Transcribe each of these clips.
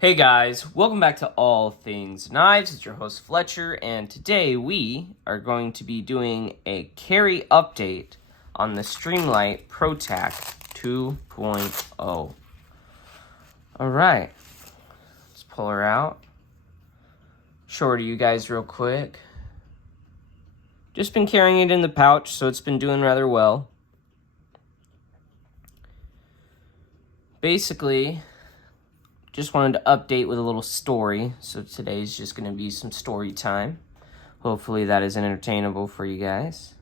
Hey guys, welcome back to All Things Knives. It's your host Fletcher, and today we are going to be doing a carry update on the Streamlight Protac 2.0. Alright, let's pull her out. Show her to you guys real quick. Just been carrying it in the pouch, so it's been doing rather well. Basically, just wanted to update with a little story, so today's just going to be some story time. Hopefully that is entertainable for you guys.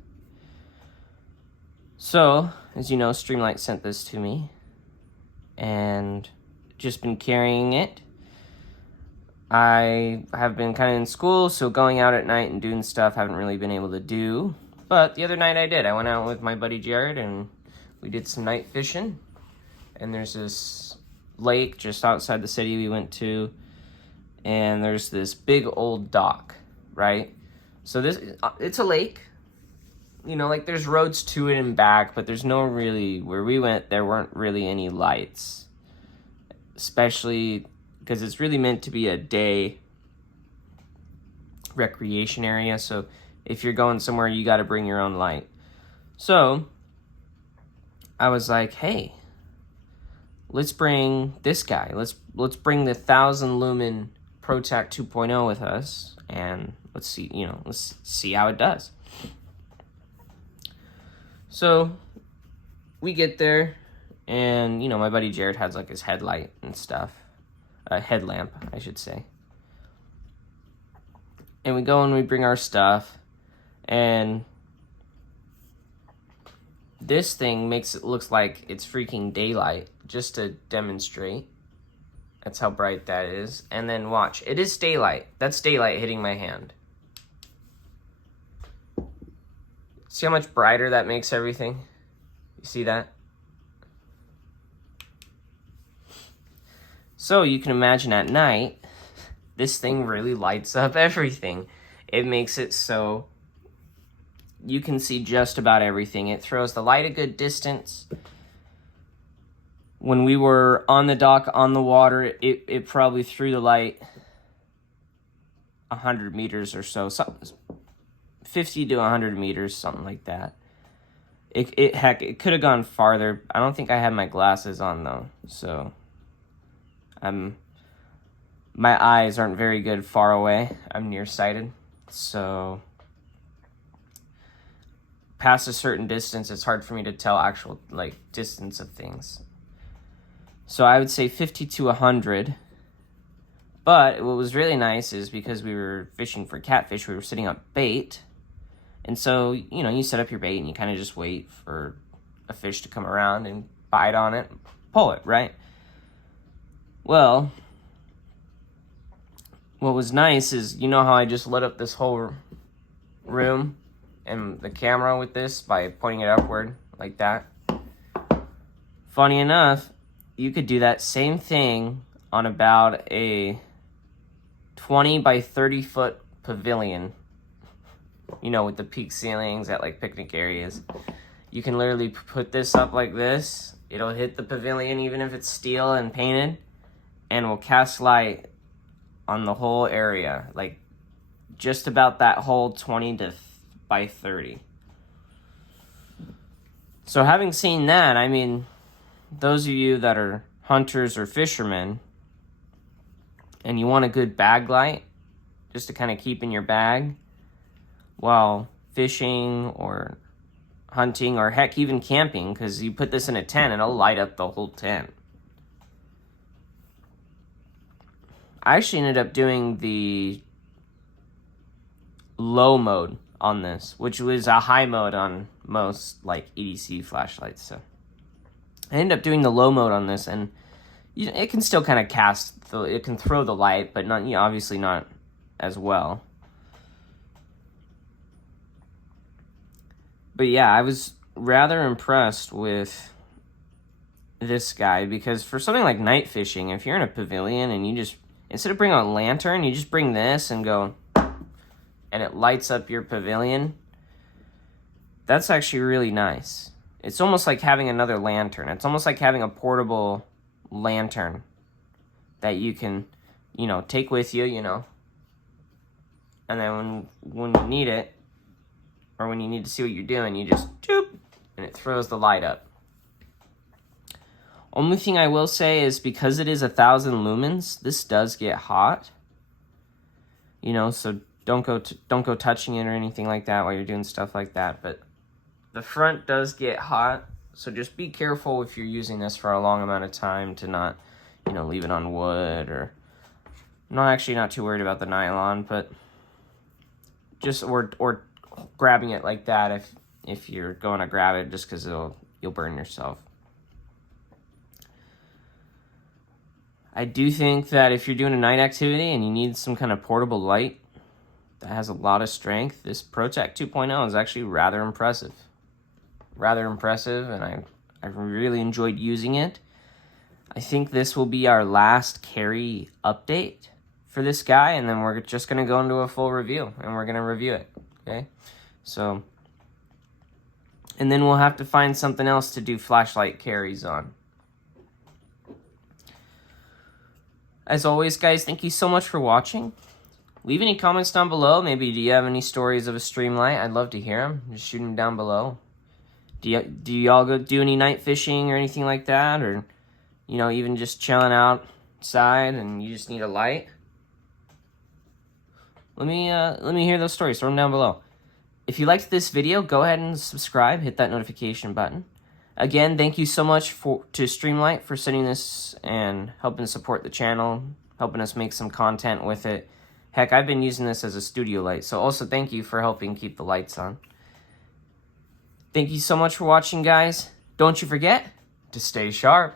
So, as you know, Streamlight sent this to me, and just been carrying it. I have been kind of in school, so going out at night and doing stuff haven't really been able to do. But the other night I did. I went out with my buddy Jared, and we did some night fishing. And there's this lake just outside the city we went to, and there's this big old dock, right? So it's a lake, you know, like there's roads to it and back, but there's no really, where we went, there weren't really any lights, especially because it's really meant to be a day recreation area. So if you're going somewhere, you got to bring your own light. So I was like, hey, let's bring this guy. Let's bring the 1,000 lumen Protac 2.0 with us, and let's see how it does. So we get there, and my buddy Jared has like his headlight and stuff, headlamp, I should say. And we go and we bring our stuff, and this thing makes it look like it's freaking daylight, just to demonstrate. That's how bright that is. And then watch, it is daylight. That's daylight hitting my hand. See how much brighter that makes everything? You see that? So you can imagine at night, this thing really lights up everything. It makes it so you can see just about everything. It throws the light a good distance. When we were on the dock, on the water, it probably threw the light 100 meters or so, 50 to 100 meters, something like that. Heck, it could have gone farther. I don't think I had my glasses on though, so my eyes aren't very good far away. I'm nearsighted, so past a certain distance, it's hard for me to tell actual distance of things. So I would say 50 to 100. But what was really nice is because we were fishing for catfish, we were setting up bait. And so, you set up your bait and you kind of just wait for a fish to come around and bite on it, pull it, right? Well, what was nice is, how I just lit up this whole room and the camera with this by pointing it upward like that. Funny enough, you could do that same thing on about a 20 by 30 foot pavilion, with the peak ceilings at picnic areas. You can literally put this up like this. It'll hit the pavilion even if it's steel and painted, and will cast light on the whole area, just about that whole 20 by 30. So having seen that, those of you that are hunters or fishermen and you want a good bag light just to kind of keep in your bag while fishing or hunting, or heck, even camping, because you put this in a tent and it'll light up the whole tent. I actually ended up doing the low mode on this, which was a high mode on most EDC flashlights. So I ended up doing the low mode on this, and it can still kind of cast, it can throw the light, but not, obviously not as well. But yeah, I was rather impressed with this guy, because for something like night fishing, if you're in a pavilion and you just, instead of bringing a lantern, you just bring this and go, and it lights up your pavilion, that's actually really nice. It's almost like having another lantern. It's almost like having a portable lantern that you can, you know, take with you, you know. And then when you need it, or when you need to see what you're doing, you just doop, and it throws the light up. Only thing I will say is because it is 1,000 lumens, this does get hot. You know, so don't go touching it or anything like that while you're doing stuff like that. But the front does get hot, so just be careful if you're using this for a long amount of time to not, you know, leave it on wood. Or I'm not too worried about the nylon, but just or grabbing it like that if you're going to grab it, just because you'll burn yourself. I do think that if you're doing a night activity and you need some kind of portable light that has a lot of strength, this Protac 2.0 is actually rather impressive. And I really enjoyed using it. I think this will be our last carry update for this guy, and then we're just going to go into a full review, and we're going to review it, okay? So, and then we'll have to find something else to do flashlight carries on. As always, guys, thank you so much for watching. Leave any comments down below. Maybe do you have any stories of a streamlight? I'd love to hear them. Just shoot them down below. Do y'all go do any night fishing or anything like that? Or, you know, even just chilling outside and you just need a light? Let me hear those stories. Throw them down below. If you liked this video, go ahead and subscribe. Hit that notification button. Again, thank you so much to Streamlight for sending this and helping support the channel, helping us make some content with it. Heck, I've been using this as a studio light, so also thank you for helping keep the lights on. Thank you so much for watching, guys. Don't you forget to stay sharp.